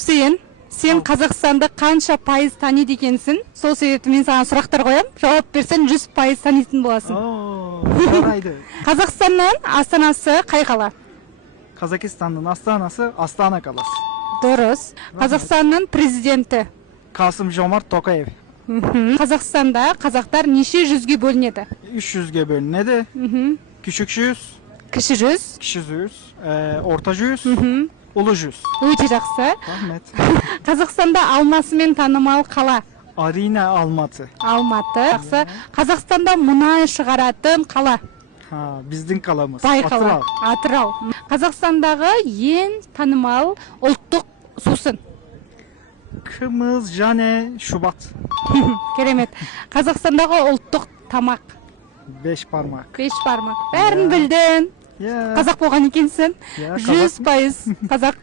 Хусейн, сен Қазақстанды қанша пайыз таниды екенсің? Сол себепті мен саған сұрақтар қоям. Жауап берсең 100% танитын боласың. Жарайды. Қазақстанның астанасы қай қала? Қазақстанның астанасы Астана қаласы. Дұрыс. Қазақстанның президенті? Қасым-Жомарт Тоқаев. Қазақстанда қазақтар неше жүзге бөлінеді? 300-ге бөлінеді. Küçük жүз, Кіші жүз? кіші жүз, орта жүз, ұлы жүз. Өте жақсы. Рахмет. Қазақстанда алмасымен танымал қала? Арина Алматы. Алматы. Жақсы. Қазақстанда мұнай шығаратын қала? Біздің қаламыз. Байқала. Атырау. Қазақстандағы ең танымал ұлттық сусын? Қымыз және шубат. Керемет. Қазақстандағы ұлттық тамақ? 5 пармақ. 5 бармақ. Бәрін білдің. Қазақ болған екенсің. 100% қазақ.